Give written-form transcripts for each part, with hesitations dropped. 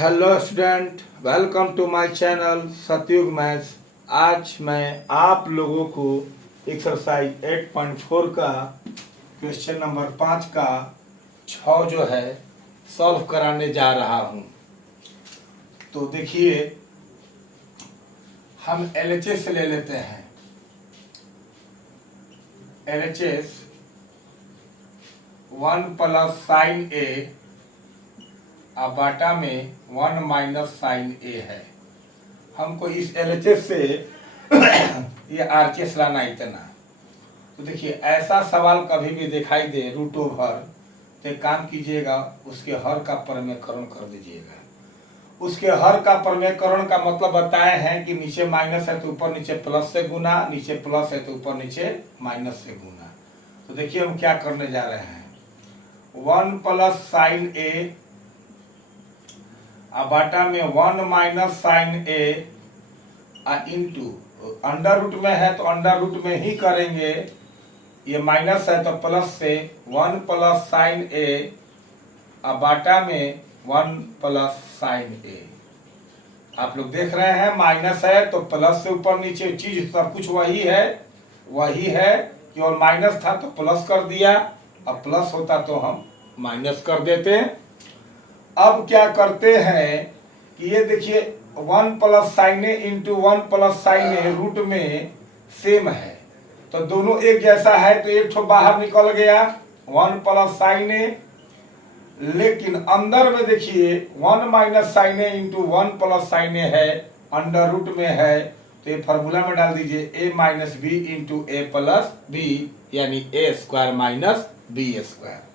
Hello student, welcome to my channel Satyug maths. आज मैं आप लोगों को एक्सरसाइज 8.4 का क्वेश्चन नंबर 5 का 6 जो है सॉल्व कराने जा रहा हूं। तो देखिए, हम एलएचएस ले लेते हैं। एलएचएस 1 प्लस साइन ए बाटा में 1 माइनस साइन ए है। हमको इस एलएचएस से ये आरचेस लाना इतना। तो देखिए, ऐसा सवाल कभी भी दिखाई दे रूट ओवर, तो एक काम कीजिएगा, उसके हर का प्रमेयकरण कर दीजिएगा। उसके हर का प्रमेयकरण का मतलब बताए हैं कि नीचे माइनस है तो ऊपर नीचे प्लस से गुना, नीचे प्लस है तो ऊपर नीचे माइनस से गुना। तो देखिए हम क्या करने जा रहे हैं। 1 प्लस साइन ए बाटा में 1 माइनस साइन ए इंटू अंडर रूट में है तो अंडर रूट में ही करेंगे। ये माइनस है तो प्लस से 1 प्लस साइन ए बाटा में 1 प्लस साइन ए। आप लोग देख रहे हैं माइनस है तो प्लस से ऊपर नीचे चीज सब कुछ वही है। केवल माइनस था तो प्लस कर दिया, अब प्लस होता तो हम माइनस कर देते। अब क्या करते हैं कि ये देखिए 1 प्लस साइन ए इंटू 1 प्लस साइन ए रूट में सेम है, तो दोनों एक जैसा है तो एक ठो बाहर निकल गया 1 प्लस साइन ए। लेकिन अंदर में देखिए 1 माइनस साइन ए इंटू 1 प्लस साइन ए है, अंडर रूट में है, तो ये फॉर्मूला में डाल दीजिए ए minus B into A plus B, यानी ए स्क्वायर माइनस बी स्क्वायर।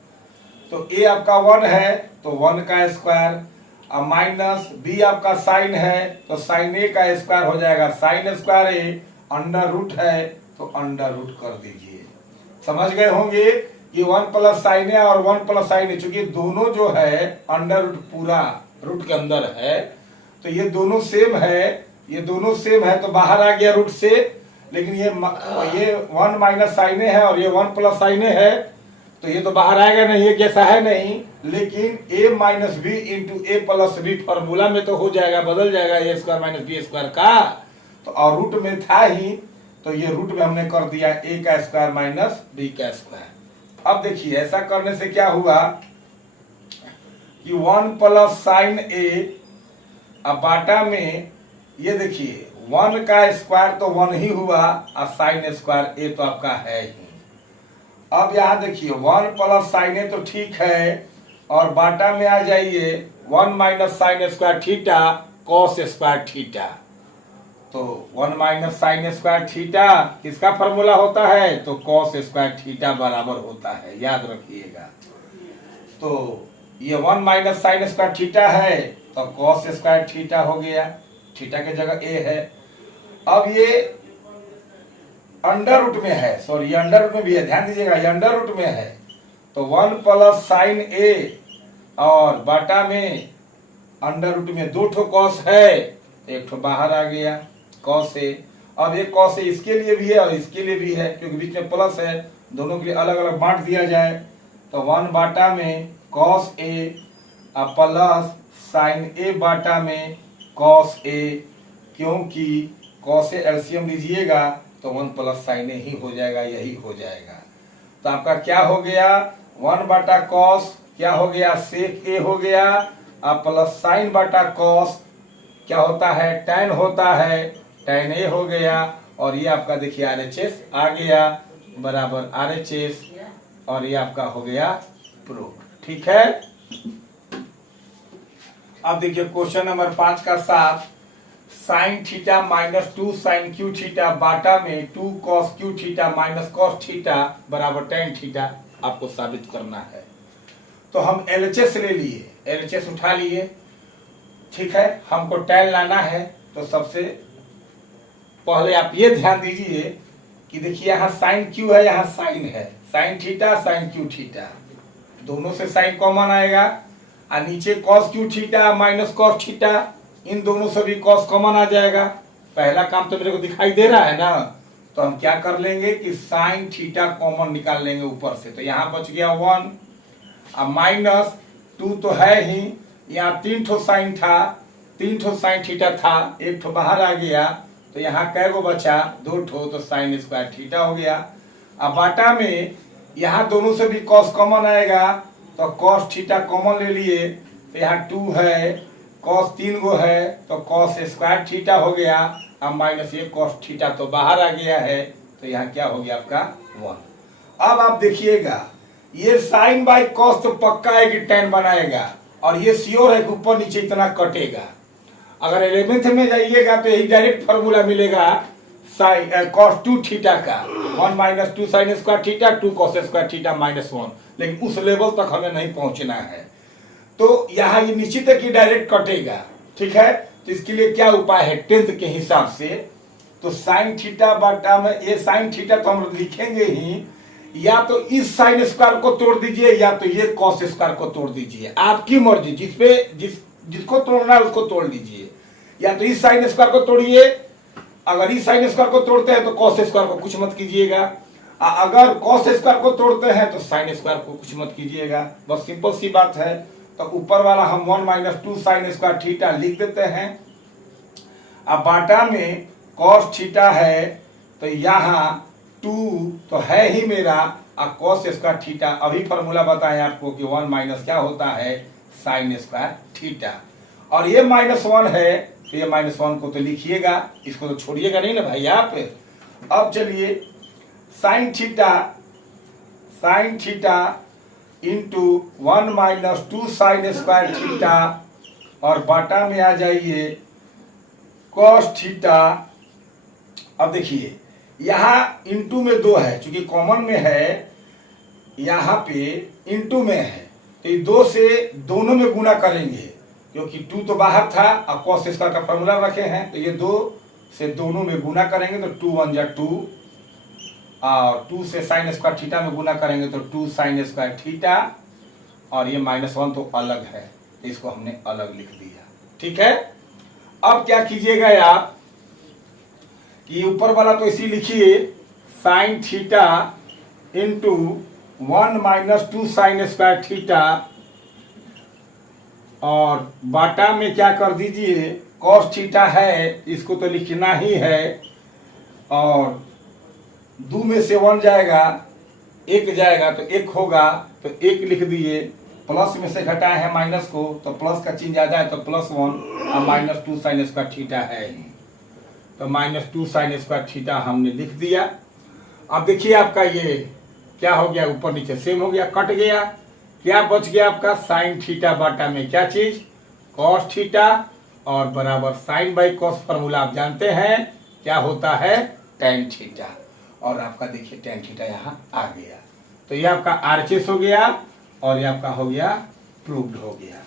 तो ए आपका 1 है तो 1 का स्क्वायर, अब माइनस बी आपका साइन है तो साइन ए का स्क्वायर हो जाएगा साइन स्क्वायर ए, अंडर रूट है तो अंडर रूट कर दीजिए। समझ गए होंगे कि 1 प्लस साइन ए और 1 प्लस साइन ए, चूंकि दोनों जो है अंडर रूट पूरा रूट के अंदर है तो ये दोनों सेम है तो बाहर आ गया रूट से। लेकिन ये 1 माइनस साइन ए है और ये 1 प्लस साइन ए है तो ये तो बाहर आएगा नहीं, ये कैसा है नहीं। लेकिन a minus B into A plus B formula में तो हो जाएगा, बदल जाएगा A square minus B square का, तो और रूट में था ही तो ये रूट में हमने कर दिया a का स्क्वायर माइनस बी का स्क्वायर। अब देखिए ऐसा करने से क्या हुआ कि 1 प्लस साइन ए बाटा में ये देखिए 1 का स्क्वायर तो 1 ही हुआ और साइन स्क्वायर ए तो आपका है ही। अब यहां देखिए 1 प्लस साइन ए तो ठीक है और बाटा में आ जाइए 1 minus sine square theta cos square theta. तो 1 माइनस साइन स्क्वायर थीटा किसका फॉर्मूला होता है, तो कॉस स्क्वायर थीटा बराबर होता है, याद रखिएगा। तो ये 1 माइनस साइन स्क्वायर थीटा है तो कॉस स्क्वायर थीटा हो गया, थीटा की जगह ए है। अब ये अंडर रूट में है, सॉरी ये अंडर रूट में भी है, ध्यान दीजिएगा ये अंडर रूट में है तो 1 प्लस साइन ए और बाटा में अंडर रूट में 2 ठो कॉस है, एक ठो बाहर आ गया कॉस ए। अब एक कॉस ए इसके लिए भी है और इसके लिए भी है, क्योंकि बीच में प्लस है, दोनों के लिए अलग अलग बांट दिया जाए तो 1 बाटा में कॉस ए प्लस साइन ए बाटा में कॉस ए, क्योंकि कॉस ए एलसीएम लीजिएगा तो 1 प्लस साइन ए ही हो जाएगा, यही हो जाएगा। तो आपका क्या हो गया 1 बाटा कॉस क्या हो गया सेक ए हो गया, प्लस साइन बाटा कॉस क्या होता है टैन होता है, टैन ए हो गया। और ये आपका देखिए आरएचएस आ गया बराबर आरएचएस, और ये आपका हो गया प्रूफ। ठीक है। अब देखिए क्वेश्चन नंबर 5 का 7, sine theta minus 2 sine cube theta बाटा में 2 cos cube theta minus cos theta बराबर टेन थीटा आपको साबित करना है। तो हम एलएचएस ले लिए, एलएचएस उठा लिए, ठीक है। हमको टेन लाना है तो सबसे पहले आप ये ध्यान दीजिए कि देखिए यहाँ साइन क्यू है, यहाँ साइन है, sine theta sine cube theta, दोनों से साइन कॉमन आएगा और नीचे cos cube theta minus cos theta, इन दोनों से भी कॉस कॉमन आ जाएगा। पहला काम तो मेरे को दिखाई दे रहा है ना, तो हम क्या कर लेंगे कि साइन थीटा कॉमन निकाल लेंगे ऊपर से, तो यहाँ बच गया 1 अब माइनस 2 तो है ही यहाँ 3 ठो साइन था, 3 ठो साइन थीटा था, एक ठो बाहर आ गया, तो यहाँ कै गो बचा, 2 ठो, तो साइन स्क्वायर थीटा हो गया। अब बाटा में यहाँ दोनों से भी कॉस कॉमन आएगा, तो कॉस थीटा कॉमन ले लिए, तो यहाँ 2 है, कॉस 3 गो है, तो कॉस स्क्वायर थीटा हो गया। अब माइनस ये कॉस थीटा तो बाहर आ गया है, तो यहाँ क्या हो गया आपका 1। अब आप देखिएगा ये साइन बाई कॉस तो पक्का है कि tan बनाएगा, और ये श्योर है कि ऊपर नीचे इतना कटेगा। अगर 11th में जाइएगा तो यही डायरेक्ट फॉर्मूला मिलेगा साइन कॉस 2 थीटा का, 1 minus 2 sine square theta 2 cos square theta -1, लेकिन उस लेवल तक हमें नहीं पहुंचना है। तो यहाँ ये निश्चित है कि डायरेक्ट कटेगा, ठीक है। तो इसके लिए क्या उपाय है 10th के हिसाब से, तो साइन थीटा बटा में ये साइन थीटा तो हम लिखेंगे ही, या तो इस साइन स्क्वायर को तोड़ दीजिए या तो ये कॉस स्क्वायर को तोड़ दीजिए, आपकी मर्जी, जिसको तोड़ना है उसको तोड़ लीजिए। या तो इस साइन स्क्वायर को तोड़िए, अगर इस साइन स्क्वायर को तोड़ते हैं तो कॉस स्क्वायर को कुछ मत कीजिएगा, अगर कॉस स्क्वायर को तोड़ते हैं तो साइन स्क्वायर को कुछ मत कीजिएगा, बस सिंपल सी बात है। तो ऊपर वाला हम 1 माइनस 2 साइन स्क्वायर थीटा लिख देते हैं। अब बाटा में कॉस थीटा है, तो यहाँ 2 तो है ही मेरा, और कॉस स्क्वायर थीटा अभी फॉर्मूला बताएं आपको कि 1 माइनस क्या होता है साइन स्क्वायर थीटा, और ये -1 है, तो ये -1 को तो लिखिएगा, इसको तो छोड़िएगा नहीं ना भाई आप। अब चलिए sine theta into 1 minus 2 sine square theta, और बाटा में आ जाइए कॉस थीटा। अब देखिए यहाँ इंटू में 2 है, चूंकि कॉमन में है, यहाँ पे इंटू में है, तो ये 2 से दोनों में गुना करेंगे, क्योंकि 2 तो बाहर था, और कॉस स्क्वायर का फॉर्मूला रखे हैं, तो ये 2 से दोनों में गुना करेंगे तो 2 1 जा 2, और 2 से साइन स्क्वायर थीटा में गुना करेंगे तो 2 साइन स्क्वायर थीटा, और ये -1 तो अलग है, तो इसको हमने अलग लिख दिया, ठीक है। अब क्या कीजिएगा आप कि ऊपर वाला तो इसी लिखिए sine theta into 1 minus 2 sine square theta, और बाटा में क्या कर दीजिए कॉस थीटा है, इसको तो लिखना ही है, और 2 में से 1 जाएगा, 1 जाएगा तो 1 होगा, तो 1 लिख दिए, प्लस में से घटाए हैं माइनस को, तो प्लस का चिन्ह ज्यादा है तो +1, और -2 साइन स्क्वायर थीटा है, तो -2 साइन स्क्वायर थीटा हमने लिख दिया। अब देखिए आपका ये क्या हो गया, ऊपर नीचे सेम हो गया, कट गया, क्या बच गया आपका साइन थीटा बाटा में क्या चीज कॉस थीटा, और बराबर साइन बाई कॉस फॉर्मूला आप जानते हैं क्या होता है tan थीटा, और आपका देखिए tan थीटा यहाँ आ गया, तो ये आपका RHS हो गया, और ये आपका हो गया प्रूव्ड हो गया।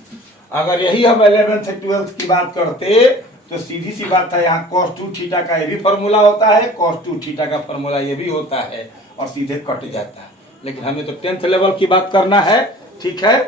अगर यही हम 11th 12th की बात करते तो सीधी सी बात है, यहाँ cos 2 थीटा का ये भी फॉर्मूला होता है, cos 2 थीटा का फॉर्मूला ये भी होता है, और सीधे कट जाता है, लेकिन हमें तो 10th लेवल की बात करना है, ठीक है।